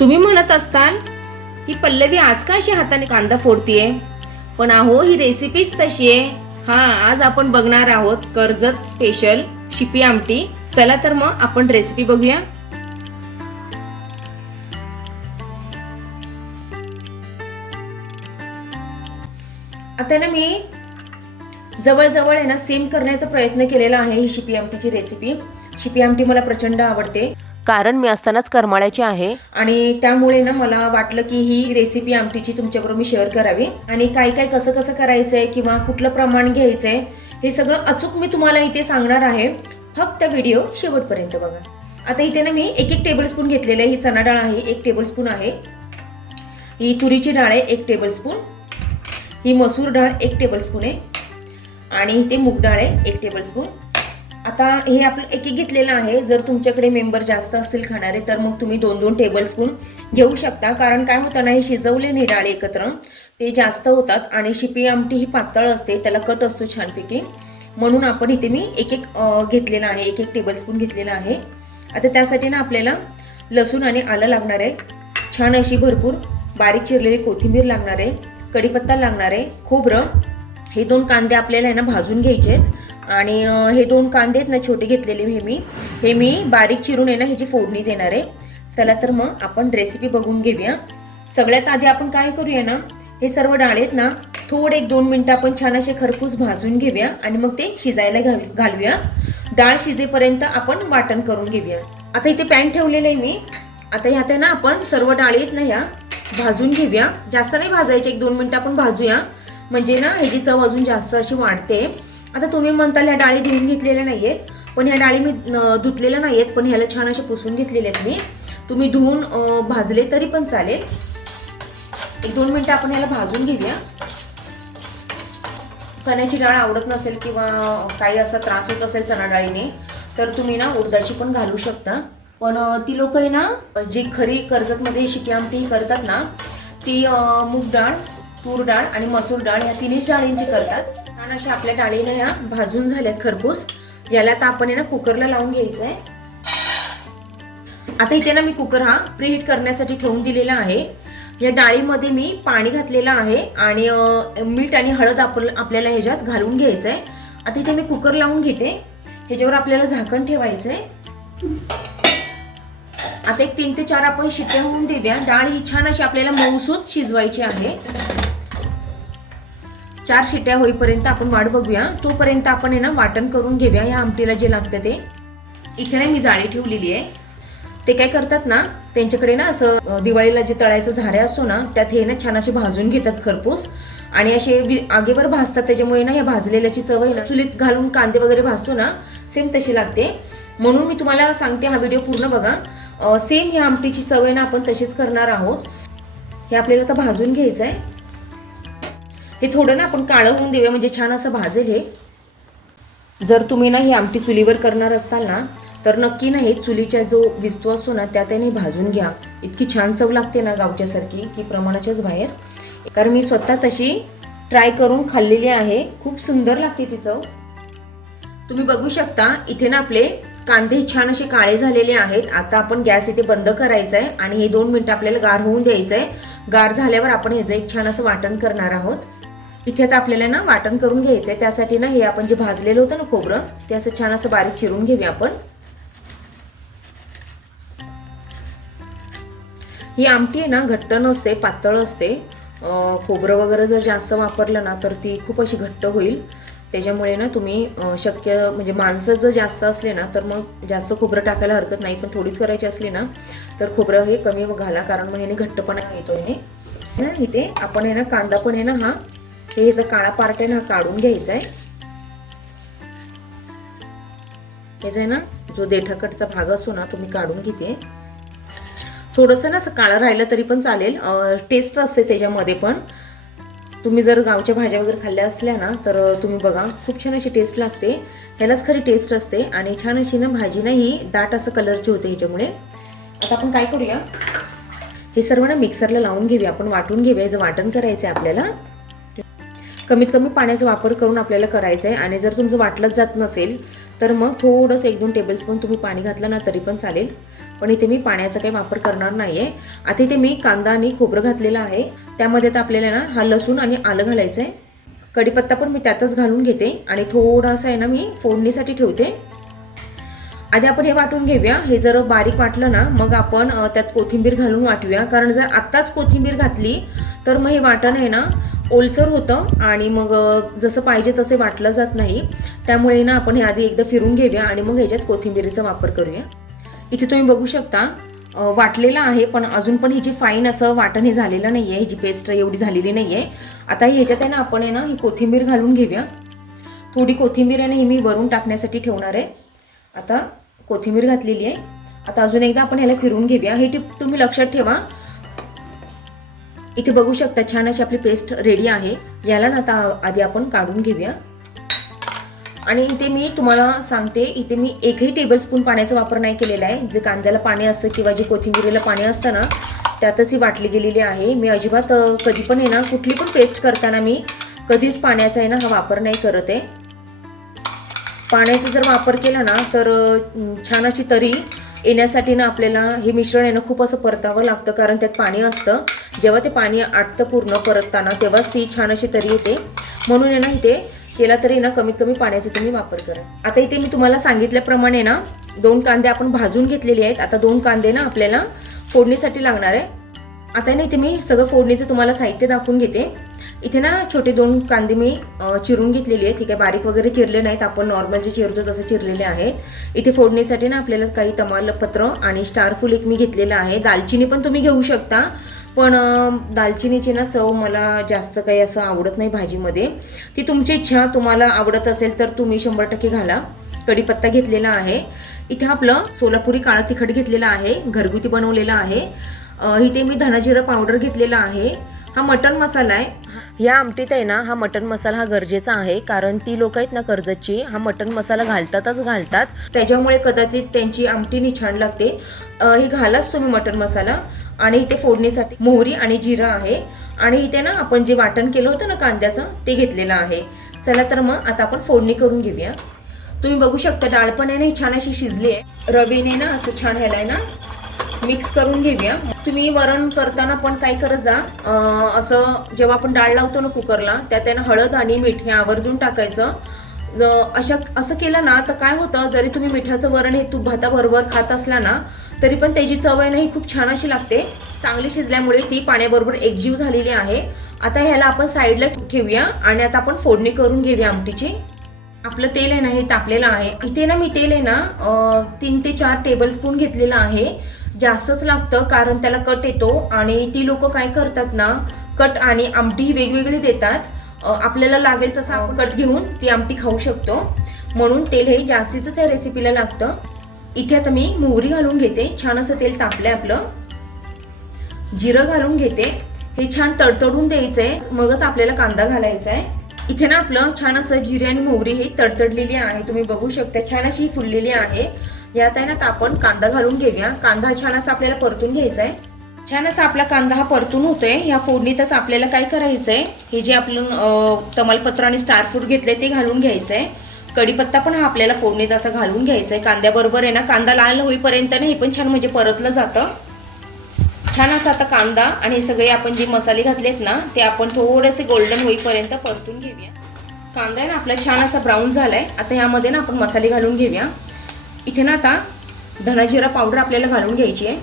तुम्ही म्हणत असताल ही पल्लवी आज का अशी हाताने कांदा फोडतीये? पण अहो ही रेसिपीच तशी आहे. हा आज आपण बघणार आहोत कर्जत स्पेशल शिपी आमटी. चला तर मग आपण रेसिपी बघूया. आता ना मी जवळजवळ आहे ना सेम करण्याचा प्रयत्न केलेला आहे ही शिपी आमटीची रेसिपी शिपी आमटी मला प्रचंड आवडते. कारण मी असतानाच करमाळ्याची आहे. आणि त्यामुळे ना मला वाटलं की ही रेसिपी आमटीची तुमच्याबरोबर मी शेअर करावी. आणि काय काय कसं कसं करायचंय किंवा कुठलं प्रमाण घ्यायचंय हे सगळं अचूक मी तुम्हाला इथे सांगणार आहे. फक्त व्हिडिओ शेवटपर्यंत बघा. आता इथे ना मी एक एक टेबलस्पून घेतलेलं आहे. ही चना डाळ आहे एक टेबलस्पून आहे. ही तुरीची डाळ आहे एक टेबलस्पून ही मसूर डाळ एक टेबलस्पून आहे. आणि इथे मूग डाळ आहे एक टेबलस्पून आता हे आपलं एक एक घेतलेलं आहे. जर तुमच्याकडे मेंबर जास्त असतील खाणारे तर मग तुम्ही दोन दोन टेबलस्पून घेऊ शकता. कारण काय होतं ना हे शिजवले नाही डाळ एकत्र ते जास्त होतात आणि शिपी आमटी ही पातळ असते त्याला कट असतो छानपैकी. म्हणून आपण इथे मी एक एक घेतलेलं घेतलेला आहे एक एक टेबलस्पून घेतलेला आहे. आता त्यासाठी ना आपल्याला लसूण आणि आलं लागणार आहे. छान अशी भरपूर बारीक चिरलेली कोथिंबीर लागणार आहे. कढीपत्ता लागणार आहे. खोबरं हे दोन कांदे आपल्याला आहे ना भाजून घ्यायचे आहेत. आणि हे दोन कांदे आहेत ना छोटे घेतलेले हे मी हे मी बारीक चिरून आहे ना ह्याची फोडणी देणार आहे. चला तर मग आपण रेसिपी बघून घेऊया. सगळ्यात आधी आपण काय करूया ना हे सर्व डाळेत ना थोडे एक दोन मिनटं आपण छान असे खरपूस भाजून घेऊया आणि मग ते शिजायला घालूया. डाळ शिजेपर्यंत आपण वाटण करून घेऊया. आता इथे पॅन ठेवलेलं आहे मी. आता ह्यात आहे ना आपण सर्व डाळी आहेत ना ह्या भाजून घेऊया. जास्त नाही भाजायचे एक दोन मिनटं आपण भाजूया. म्हणजे ना ह्याची चव अजून जास्त अशी वाढते. आता तुम्ही म्हणताल ह्या डाळी धुवून घेतलेल्या आहेत पण ह्या डाळी मी धुतलेल्या नाही आहेत पण ह्याला छान असे पुसून घेतलेले आहेत मी. तुम्ही धुवून भाजले तरी पण चालेल. एक दोन मिनटं आपण याला भाजून घेऊया. चण्याची डाळ आवडत नसेल किंवा काही असा त्रास होत असेल चणा डाळीने तर तुम्ही ना उडदाची पण घालू शकता. पण ती लोक आहे ना जी खरी कर्जतमध्ये शिकी आमटी करतात ना ती मूग डाळ तूर डाळ आणि मसूर डाळ या तिन्ही डाळींची करतात. छान अशा आपल्या डाळीने ह्या भाजून झाल्यात खरपूस. याला तर आपण आहे ना कुकरला लावून घ्यायचं आहे आता इथे ना मी कुकर हा प्रीहीट करण्यासाठी ठेवून दिलेला आहे. या डाळीमध्ये मी पाणी घातलेलं आहे आणि मीठ आणि हळद आपण आपल्याला ह्याच्यात घालून घ्यायचं आहे आता इथे मी कुकर लावून घेते. ह्याच्यावर आपल्याला झाकण ठेवायचं आहे आता एक तीन ते चार आपण शिट्ट्या होऊन देऊया. डाळ ही छान अशी आपल्याला मऊसूत शिजवायची आहे. चार शिट्ट्या होईपर्यंत आपण वाट बघूया. तोपर्यंत आपण आहे ना वाटण करून घेऊया या आमटीला जे लागतं ते. इथे ना मी जाळी ठेवलेली आहे. ते काय करतात ना त्यांच्याकडे ना असं दिवाळीला जे तळायचं झाडे असतो ना त्यात हे ना छान असे भाजून घेतात खरपूस. आणि असे आगेवर भाजतात त्याच्यामुळे ना या भाजलेल्याची चव आहे ना चुलीत घालून कांदे वगैरे भाजतो ना सेम तशी लागते. म्हणून मी तुम्हाला सांगते हा व्हिडिओ पूर्ण बघा. सेम ह्या आमटीची चव आहे ना आपण तशीच करणार आहोत. हे आपल्याला आता भाजून घ्यायचं आहे हे थोडं ना आपण काळं होऊन देऊया म्हणजे छान असं भाजेल हे. जर तुम्ही ना ही आमटी चुलीवर करणार असाल ना तर नक्की ना हे चुलीचा जो विस्तू असतो ना त्या त्याने भाजून घ्या. इतकी छान चव लागते ना गावच्यासारखी की प्रमाणाच्याच बाहेर. कारण मी स्वतः तशी ट्राय करून खाल्लेली आहे. खूप सुंदर लागते ती चव. तुम्ही बघू शकता इथे ना आपले कांदे छान असे काळे झालेले आहेत. आता आपण गॅस इथे बंद करायचा आहे आणि हे दोन मिनटं आपल्याला गार होऊन द्यायचं आहे गार झाल्यावर आपण ह्याचं एक छान असं वाटण करणार आहोत. इथे आता आपल्याला ना वाटण करून घ्यायचं आहे त्यासाठी ना हे आपण जे भाजलेलं होतं ना खोबरं ते असं छान असं बारीक चिरून घेऊया आपण. ही आमटी आहे ना घट्ट नसते पातळ असते. खोबरं वगैरे जर जास्त वापरलं ना तर ती खूप अशी घट्ट होईल. त्याच्यामुळे ना तुम्ही शक्य म्हणजे माणसं जर जास्त असले ना तर मग जास्त खोबरं टाकायला हरकत नाही. पण थोडीच करायची असली ना तर खोबरं हे कमी घाला कारण मग ह्याने घट्टपणा येतो हे ना इथे आपण आहे ना कांदा पण आहे ना हा हे ह्याचा काळा पार्ट आहे ना काढून घ्यायचा आहे ह्याचा आहे ना जो देठाकडचा भाग असो ना तो मी काढून घेते. थोडंसं ना असं काळं राहिलं तरी पण चालेल. टेस्ट असते त्याच्यामध्ये पण. तुम्ही जर गावच्या भाज्या वगैरे खाल्ल्या असल्या ना तर तुम्ही बघा खूप छान अशी टेस्ट लागते. ह्यालाच खरी टेस्ट असते आणि छान अशी ना भाजी ना ही दाट असं कलरची होते ह्याच्यामुळे. आता आपण काय करूया? हे सर्व ना मिक्सरला लावून घेऊया. आपण वाटून घेऊया. याचं वाटण करायचं आहे आपल्याला कमीत कमी पाण्याचा वापर करून आपल्याला करायचं आहे आणि जर तुमचं वाटलंच जात नसेल तर मग थोडंसं एक दोन टेबलस्पून तुम्ही पाणी घातलं ना तरी पण चालेल. पण इथे मी पाण्याचा काही वापर करणार नाही आहे आता इथे मी कांदा आणि खोबरं घातलेलं आहे. त्यामध्ये आता आपल्याला ना हा लसूण आणि आलं घालायचं आहे कढीपत्ता पण मी त्यातच घालून घेते. आणि थोडासा आहे ना मी फोडणीसाठी ठेवते. आधी आपण हे वाटून घेऊया. हे जर बारीक वाटलं ना मग आपण त्यात कोथिंबीर घालून वाटूया. कारण जर आत्ताच कोथिंबीर घातली तर मग हे वाटण आहे ना ओलसर होतं आणि मग जसं पाहिजे तसे वाटलं जात नाही. त्यामुळे ना आपण हे आधी एकदा फिरून घेऊया आणि मग ह्याच्यात कोथिंबीरीचा वापर करूया. इथे तुम्ही बघू शकता वाटलेलं आहे पण अजून पण ह्याची फाईन असं वाटण हे झालेलं नाही आहे ह्याची पेस्ट एवढी झालेली नाही आहे आता ह्याच्यात आहे ना आपण आहे ना ही कोथिंबीर घालून घेऊया. थोडी कोथिंबीर आहे ना ही मी वरून टाकण्यासाठी ठेवणार आहे. आता कोथिंबीर घातलेली आहे. आता अजून एकदा आपण ह्याला फिरून घेऊया. हे टिप तुम्ही लक्षात ठेवा. इथे बघू शकता छान अशी आपली पेस्ट रेडी आहे. याला ना आता आधी आपण काढून घेऊया. आणि इथे मी तुम्हाला सांगते इथे मी एकही टेबलस्पून पाण्याचा वापर नाही केलेला आहे. जे कांद्याला पाणी असतं किंवा जे कोथिंबीरीला पाणी असतं ना त्यातच ही वाटली गेलेली आहे. मी अजिबात कधी पण आहे ना कुठली पण पेस्ट करताना मी कधीच पाण्याचा आहे ना हा वापर नाही करत आहे. पाण्याचा जर वापर केला ना तर छान अशी तरी येण्यासाठी ना आपल्याला हे मिश्रण आहे ना खूप असं परतावं लागतं कारण त्यात पाणी असतं. जेव्हा ते पाणी आटतं पूर्ण परतताना तेव्हाच ती छान अशी तरी येते. म्हणून आहे ना इथे केला तरी ना कमीत कमी पाण्याचा तुम्ही वापर करा. आता इथे मी तुम्हाला सांगितल्याप्रमाणे ना दोन कांदे आपण भाजून घेतलेले आहेत. आता दोन कांदे ना आपल्याला फोडणीसाठी लागणार आहे. आता ना इथे मी सगळं फोडणीचं तुम्हाला साहित्य दाखवून घेते. इथे ना छोटे दोन कांदे मी चिरून घेतलेले आहेत. ठीक आहे बारीक वगैरे चिरले नाहीत. आपण नॉर्मल जे चिरतो तसे चिरलेले आहेत. इथे फोडणीसाठी ना आपल्याला काही तमालपत्र आणि स्टारफुल एक मी घेतलेलं आहे. दालचिनी पण तुम्ही घेऊ शकता. पण दालचिनीची ना चव मला जास्त काही असं आवडत नाही भाजीमध्ये. ती तुमची इच्छा तुम्हाला आवडत असेल तर तुम्ही शंभर टक्के घाला. कढीपत्ता घेतलेला आहे. इथे आपलं सोलापुरी काळा तिखट घेतलेलं आहे. घरगुती बनवलेलं आहे. इथे मी धनाजिरा पावडर घेतलेला आहे. हा मटन मसाला आहे. या आमटीत आहे ना हा मटन मसाला हा गरजेचा आहे कारण ती लोक आहेत ना कर्जतची हा मटन मसाला घालतातच घालतात. त्याच्यामुळे कदाचित त्यांची आमटी निछाण लागते. ही घालाच तुम्ही मटन मसाला. आणि इथे फोडणीसाठी मोहरी आणि जिरं आहे. आणि इथे ना आपण जे वाटण केलं होतं ना कांद्याचं ते घेतलेलं आहे. चला तर मग आता आपण फोडणी करून घेऊया. तुम्ही बघू शकता डाळ पण आहे ना ही छान अशी शिजली आहे. रवीने ना असं छान ह्याला आहे ना मिक्स करून घेऊया. तुम्ही वरण करताना पण काय करत जा. असं जेव्हा आपण डाळ लावतो ना कुकरला त्यात त्यानं हळद आणि मीठ हे आवर्जून टाकायचं. अशा असं केलं ना तर काय होतं जरी तुम्ही मिठाचं वरण हे तूप भाताबरोबर खात असला ना तरी पण त्याची चव आहे ना ही खूप छान अशी लागते. चांगली शिजल्यामुळे ती पाण्याबरोबर एकजीव झालेली आहे. आता ह्याला आपण साईडला ठेवूया आणि आता आपण फोडणी करून घेऊया आमटीची. आपलं तेल आहे ना हे तापलेलं आहे. इथे ना मी तेल आहे ना तीन ते चार टेबल स्पून घेतलेलं आहे. जास्तच लागतं कारण त्याला कट येतो आणि ती लोक काय करतात ना कट आणि आमटी ही वेगवेगळी देतात. आपल्याला लागेल तसं आपण कट घेऊन ती आमटी खाऊ शकतो. म्हणून तेल हे जास्तीच या रेसिपीला लागतं. इथे आता मी मोहरी घालून घेते. छान असं तेल तापलंय आपलं. जिरं घालून घेते. हे छान तडतडून द्यायचं आहे मगच आपल्याला कांदा घालायचा आहे इथे ना आपलं छान असं जिरे आणि मोहरी ही तडतडलेली आहे. तुम्ही बघू शकता. छान अशी फुललेली आहे. यात आहे ना आता आपण कांदा घालून घेऊया. कांदा छान असा आपल्याला परतून घ्यायचा आहे छान असा आपला कांदा हा परतून होतोय. या फोडणीतच आपल्याला काय करायचं आहे हे जे आपलं तमालपत्र आणि स्टार फ्रूट घेतले ते घालून घ्यायचं आहे कढीपत्ता पण हा आपल्याला फोडणीत असा घालून घ्यायचा आहे कांद्याबरोबर आहे ना कांदा लाल होईपर्यंत ना हे पण छान म्हणजे परतलं जातं. छान असा आता कांदा आणि हे सगळे आपण जे मसाले घातलेत ना ते आपण थोडेसे गोल्डन होईपर्यंत परतून घेऊया. कांदा आहे ना आपला छान असा ब्राऊन झाला आहे आता यामध्ये ना आपण मसाले घालून घेऊया. इथे ना आता धनाजिरा पावडर आपल्याला घालून घ्यायची आहे.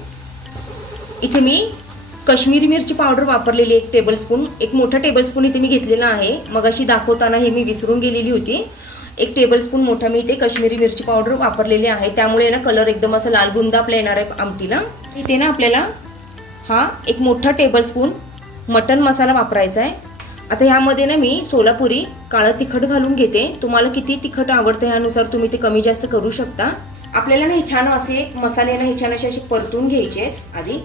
इथे मी कश्मीरी मिरची पावडर वापरलेली एक टेबलस्पून एक मोठा टेबलस्पून इथे मी घेतलेला आहे. मग अशी दाखवताना हे मी विसरून गेलेली होती. एक टेबलस्पून मोठा मी इथे कश्मीरी मिरची पावडर वापरलेली आहे. त्यामुळे ना कलर एकदम असा लाल गुंदा आपला येणार आहे आमटीला. इथे ना आपल्याला हा एक मोठा टेबलस्पून मटन मसाला वापरायचा आहे. आता ह्यामध्ये ना मी सोलापुरी काळं तिखट घालून घेते. तुम्हाला किती तिखट आवडतं ह्यानुसार तुम्ही ते कमी जास्त करू शकता. आपल्याला ना हे छान असे मसाले ना हे छान असे असे परतून घ्यायचे आहेत. आधी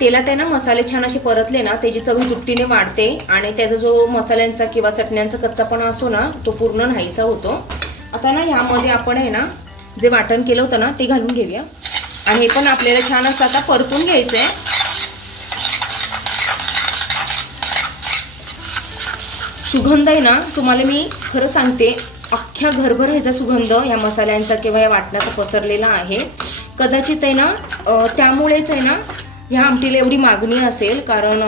तेलात आहे ना मसाले छान असे परतले ना त्याची चव दुपटीने वाढते आणि त्याचा जो मसाल्यांचा किंवा चटण्यांचा कच्चापणा असतो ना तो पूर्ण नाहीसा होतो. आता ना ह्यामध्ये आपण आहे ना जे वाटण केलं होतं ना ते घालून घेऊया. आणि हे पण आपल्याला छान असं आता परतून घ्यायचं आहे सुगंध आहे ना तुम्हाला मी खरं सांगते अख्ख्या घरभर ह्याचा सुगंध या मसाल्यांचा किंवा या वाटण्याचा पसरलेला आहे. कदाचित आहे ना त्यामुळेच आहे ना ह्या आमटीला एवढी मागणी असेल कारण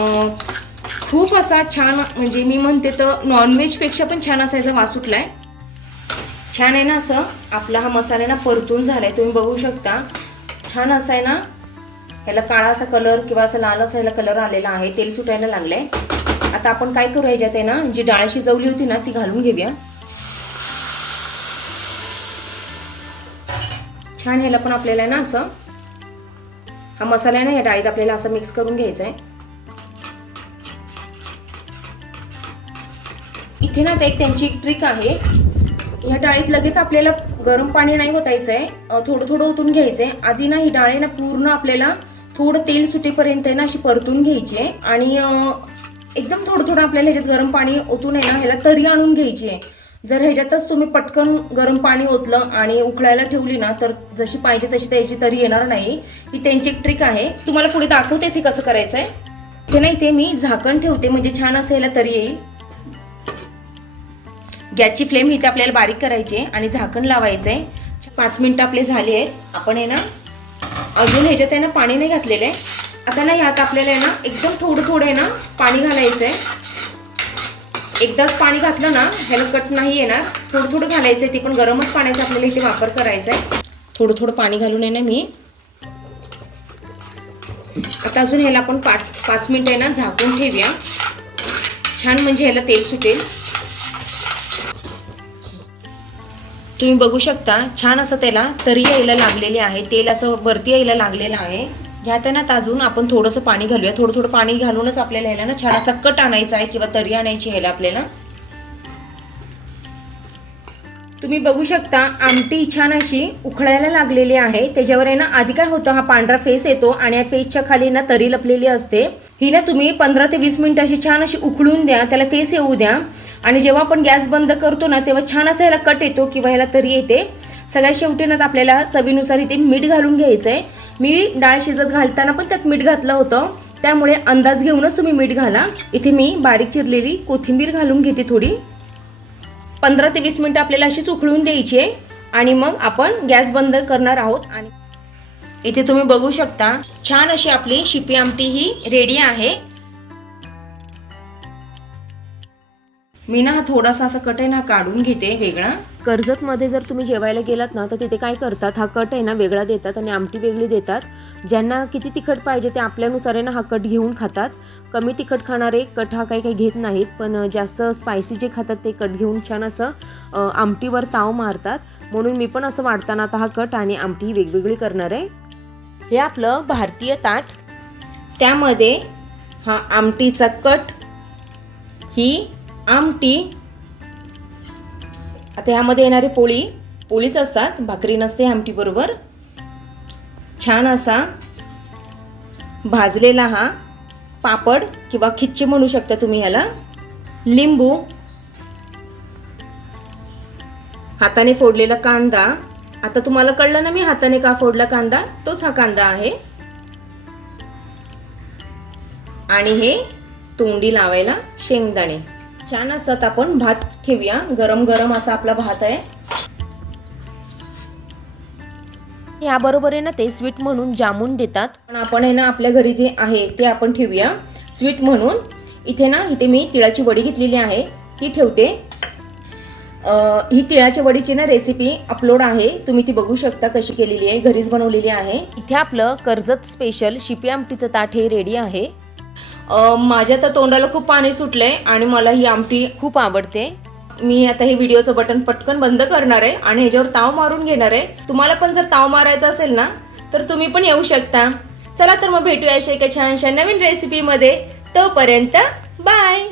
खूप असा छान म्हणजे मी म्हणते तर नॉनव्हेजपेक्षा पण छान असायचा वास उठला आहे छान आहे ना असं आपला हा मसाला ना परतून झाला आहे तुम्ही बघू शकता. छान असा आहे ना ह्याला काळा असा कलर किंवा असा लाल असा ह्याला कलर आलेला आहे तेल सुटायला लागलं आहे आता आपण काय करू ह्याच्यात आहे ना जी डाळ शिजवली होती ना ती घालून घेऊया. छान ह्याला पण आपल्याला आहे ना असं हा मसाला आहे ना या डाळीत आपल्याला असं मिक्स करून घ्यायचा आहे इथे ना एक त्यांची एक ट्रिक आहे. ह्या डाळीत लगेच आपल्याला गरम पाणी नाही ओतायचं आहे थोडं थोडं ओतून घ्यायचं आहे आधी ना ही डाळ आहे ना पूर्ण आपल्याला थोडं तेल सुटेपर्यंत आहे ना अशी परतून घ्यायची आहे. आणि एकदम थोडं थोडं आपल्याला ह्याच्यात गरम पाणी ओतून आहे ना ह्याला तरी आणून घ्यायची आहे. जर ह्याच्यातच तुम्ही पटकन गरम पाणी ओतलं आणि उकळायला ठेवली ना तर जशी पाहिजे तशी त्याची तरी येणार नाही. ही त्यांची एक ट्रिक आहे. तुम्हाला पुढे दाखवतेच हे कसं करायचं आहे. ते नाही ते मी झाकण ठेवते म्हणजे छान असं ह्याला तरी येईल. गॅसची फ्लेम इथे आपल्याला बारीक करायची आहे आणि झाकण लावायचं आहे. पाच मिनटं आपले झाले आहेत. आपण आहे ना अजून ह्याच्यात आहे ना पाणी नाही घातलेलं आहे. आता ना यात आपल्याला आहे ना एकदम थोडं थोडं आहे ना पाणी घालायचं आहे एकदाच पाणी घातलं ना ह्याला कट नाही येणार. थोडं थोडं घालायचं आहे ते पण गरमच पाण्याचा आपल्याला इथे वापर करायचा आहे थोडं थोडं पाणी घालून आहे ना मी. आता अजून ह्याला आपण पाच पाच मिनटं आहे ना झाकून ठेवूया. छान म्हणजे ह्याला तेल सुटेल. तुम्ही बघू शकता छान असं त्याला तरी यायला लागलेले आहे. तेल असं वरती यायला लागलेलं आहे. ह्यात ना ताजून आपण थोडंसं पाणी घालूया. थोडं थोडं पाणी घालूनच आपल्याला ह्याला ना छान असा कट आणायचा आहे किंवा तरी आणायची ह्याला आपल्याला. तुम्ही बघू शकता आमटी छान अशी उखळायला लागलेली आहे. त्याच्यावर आहे ना आधी काय होतं हा पांढरा फेस येतो आणि या फेसच्या खाली ना तरी लपलेली असते. ही ना तुम्ही पंधरा ते वीस मिनिटं अशी छान अशी उकळून द्या त्याला फेस येऊ द्या. आणि जेव्हा आपण गॅस बंद करतो ना तेव्हा छान असा ह्याला कट येतो किंवा ह्याला तरी येते. सगळ्या शेवटी ना आपल्याला चवीनुसार इथे मीठ घालून घ्यायचं आहे मी डाळ शिजत घालताना पण त्यात मीठ घातलं होतं. त्यामुळे अंदाज घेऊनच तुम्ही मीठ घाला. इथे मी बारीक चिरलेली कोथिंबीर घालून घेते थोडी. पंधरा ते वीस मिनटं आपल्याला अशीच उकळून द्यायची आहे. आणि मग आपण गॅस बंद करणार आहोत आणि इथे तुम्ही बघू शकता छान अशी आपली शिपी आमटी ही रेडी आहे. मी ना हा थोडासा असा कट आहे ना काढून घेते वेगळा. कर्जतमध्ये जर तुम्ही जेवायला गेलात ना तर तिथे काय करतात हा कट आहे ना वेगळा देतात आणि आमटी वेगळी देतात. ज्यांना किती तिखट पाहिजे ते आपल्यानुसार आहे ना हा कट घेऊन खातात. कमी तिखट खाणारे कट हा काही काही घेत नाहीत पण जास्त स्पायसी जे खातात ते कट घेऊन छान असं आमटीवर ताव मारतात. म्हणून मी पण असं वाढताना आता हा कट आणि आमटी ही वेगवेगळी करणार आहे. हे आपलं भारतीय ताट. त्यामध्ये हा आमटीचा कट ही आमटी. आता ह्यामध्ये येणारी पोळी. पोळीच असतात भाकरी नसते आमटी बरोबर छान असा भाजलेला हा पापड किंवा खिच्चे म्हणू शकता तुम्ही ह्याला. लिंबू. हाताने फोडलेला कांदा. आता तुम्हाला कळलं ना मी हाताने का फोडला कांदा? तोच हा कांदा आहे. आणि हे तोंडी लावायला शेंगदाणे. छान असत आपण भात ठेवूया. गरम गरम असा आपला भात आहे. याबरोबर आहे ना ते स्वीट म्हणून जामून देतात. पण आपण आहे ना आपल्या घरी जे आहे ते आपण ठेवूया. स्वीट म्हणून. इथे ना इथे मी तिळाची वडी घेतलेली आहे. ती ठेवते. ही तिळाच्या वडीची ना रेसिपी अपलोड आहे. तुम्ही ती बघू शकता कशी केलेली आहे. घरीच बनवलेली आहे. इथे आपलं कर्जत स्पेशल शिपी आमटीचं ताट हे रेडी आहे. माझ्या तर तोंडाला खूप पाणी सुटलंय आणि मला ही आमटी खूप आवडते. मी आता हे व्हिडिओचं बटन पटकन बंद करणार आहे आणि ह्याच्यावर ताव मारून घेणार आहे. तुम्हाला पण जर ताव मारायचा असेल ना तर तुम्ही पण येऊ शकता. चला तर मग भेटूया अशा एका छानशा नवीन रेसिपीमध्ये तोपर्यंत बाय